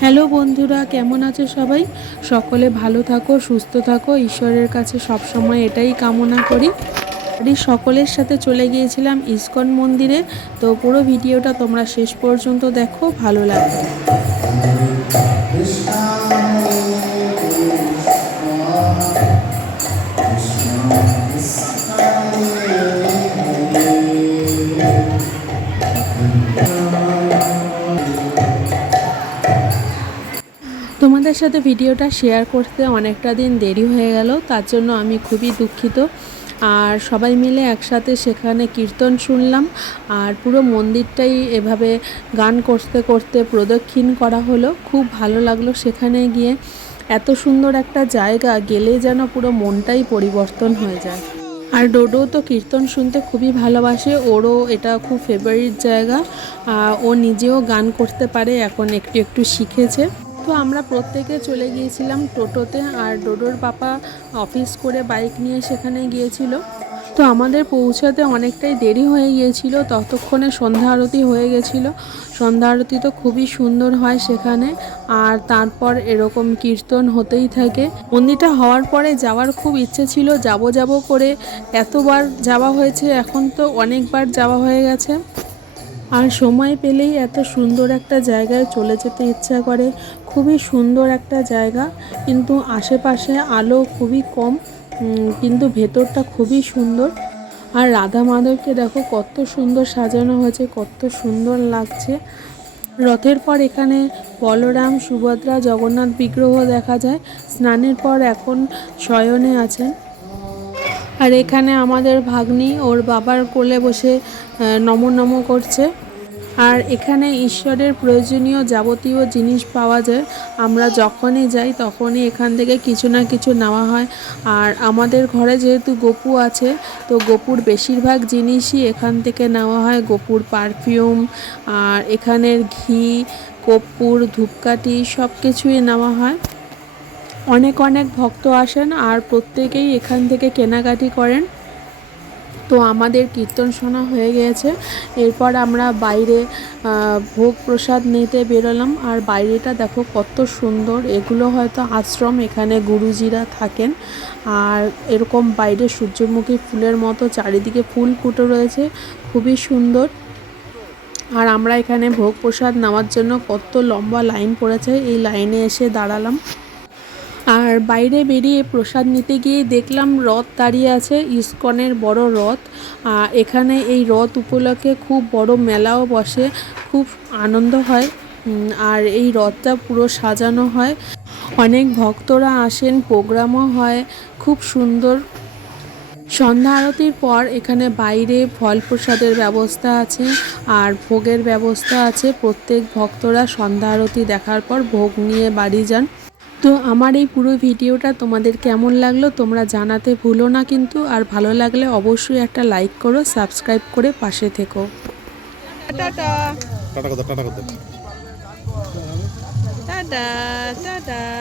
Hello বন্ধুরা কেমন আছো সবাই সকলে ভালো থাকো সুস্থ থাকো ঈশ্বরের কাছে সব সময় এটাই কামনা করি বাড়ির সকলের সাথে চলে গিয়েছিলাম ইসকন মন্দিরে তো পুরো ভিডিওটা তোমরা শেষ পর্যন্ত দেখো ভালো লাগবে তোমাদের সাথে ভিডিওটা শেয়ার করতে অনেকটা দিন দেরি হয়ে গেল, তার জন্য আমি খুবই দুঃখিত। আর সবাই মিলে একসাথে সেখানে কীর্তন শুনলাম, আর পুরো মন্দিরটাই এভাবে গান করতে করতে প্রদক্ষিণ করা হলো। খুব ভালো লাগল সেখানে গিয়ে। এত সুন্দর একটা জায়গা, গেলে যেন পুরো মনটাই পরিবর্তন হয়ে যায়। আর ডোডো তো কীর্তন শুনতে খুবই ভালোবাসে, ওরও এটা খুব ফেভারিট জায়গা। ও নিজেও গান করতে পারে, এখন একটু একটু শিখেছে। তো আমরা প্রত্যেকে চলে গিয়েছিলাম টোটোতে আর ডোডোর পাপা অফিস করে বাইক নিয়ে সেখানে গিয়েছিল। তো আমাদের পৌঁছাতে অনেকটাই দেরি হয়ে গিয়েছিল, ততক্ষণে সন্ধ্যা আরতি হয়ে গেছিল। সন্ধ্যা আরতি তো খুবই সুন্দর হয় সেখানে, আর তারপর এরকম কীর্তন হতেই থাকে। মন্দিরটা হওয়ার পরে যাওয়ার খুব ইচ্ছে ছিল, যাব যাব করে এতবার যাওয়া হয়েছে, এখন তো অনেকবার যাওয়া হয়ে গেছে। আর সময় পেলেই এত সুন্দর একটা জায়গায় চলে যেতে ইচ্ছা করে। খুবই সুন্দর একটা জায়গা। কিন্তু আশেপাশে আলো খুবই কম কিন্তু ভেতরটা খুবই সুন্দর। আর রাধা মাধবকে দেখো কত সুন্দর সাজানো হয়েছে, কত সুন্দর লাগছে। রথের পর এখানে বলরাম, সুভদ্রা, জগন্নাথ বিগ্রহ দেখা যায়। স্নানের পর এখন শয়নে আছেন। আর এখানে আমাদের ভাগ্নি ওর বাবার কোলে বসে নমো নমো করছে। আর এখানে ঈশ্বরের প্রয়োজনীয় যাবতীয় জিনিস পাওয়া যায়। আমরা যখনই যাই তখনই এখান থেকে কিছু না কিছু নেওয়া হয়। আর আমাদের ঘরে যেহেতু গপু আছে, তো গপুর বেশিরভাগ জিনিসই এখান থেকে নেওয়া হয়। গপুর পারফিউম আর এখানের ঘি, কর্পূর, ধূপকাঠি সব কিছুই নেওয়া হয়। অনেক অনেক ভক্ত আসেন আর প্রত্যেকেই এখান থেকে কেনাকাটি করেন। তো আমাদের কীর্তন শোনা হয়ে গিয়েছে এরপর আমরা বাইরে ভোগ প্রসাদ নিতে বেরোলাম। আর বাইরেটা দেখো কত সুন্দর। এগুলো হয়তো আশ্রম, এখানে গুরুজিরা থাকেন। আর এরকম বাইরে সূর্যমুখী ফুলের মতো চারিদিকে ফুল ফুটে রয়েছে। খুবই সুন্দর। আর আমরা এখানে ভোগ প্রসাদ নেওয়ার জন্য কত লম্বা লাইন পড়েছে। এই লাইনে এসে দাঁড়ালাম। আর বাইরে বেরিয়ে প্রসাদ নিতে গিয়ে দেখলাম রথ দাঁড়িয়ে আছে, ইস্কনের বড় রথ। এখানে এই রথ উপলক্ষে খুব বড় মেলাও বসে, খুব আনন্দ হয়। আর এই রথটা পুরো সাজানো হয়। অনেক ভক্তরা আসেন, প্রোগ্রামও হয়, খুব সুন্দর। সন্ধ্যা আরতির পর এখানে বাইরে ফল প্রসাদের ব্যবস্থা আছে আর ভোগের ব্যবস্থা আছে। প্রত্যেক ভক্তরা সন্ধ্যা আরতি দেখার পর ভোগ নিয়ে বাড়ি যান। তো আমার এই পুরো ভিডিওটা তোমাদের কেমন লাগল তোমরা জানাতে ভুলো না কিন্তু আর ভালো লাগলে অবশ্যই একটা লাইক করো সাবস্ক্রাইব করে পাশে থেকো। টাটা। টাটা টাটা।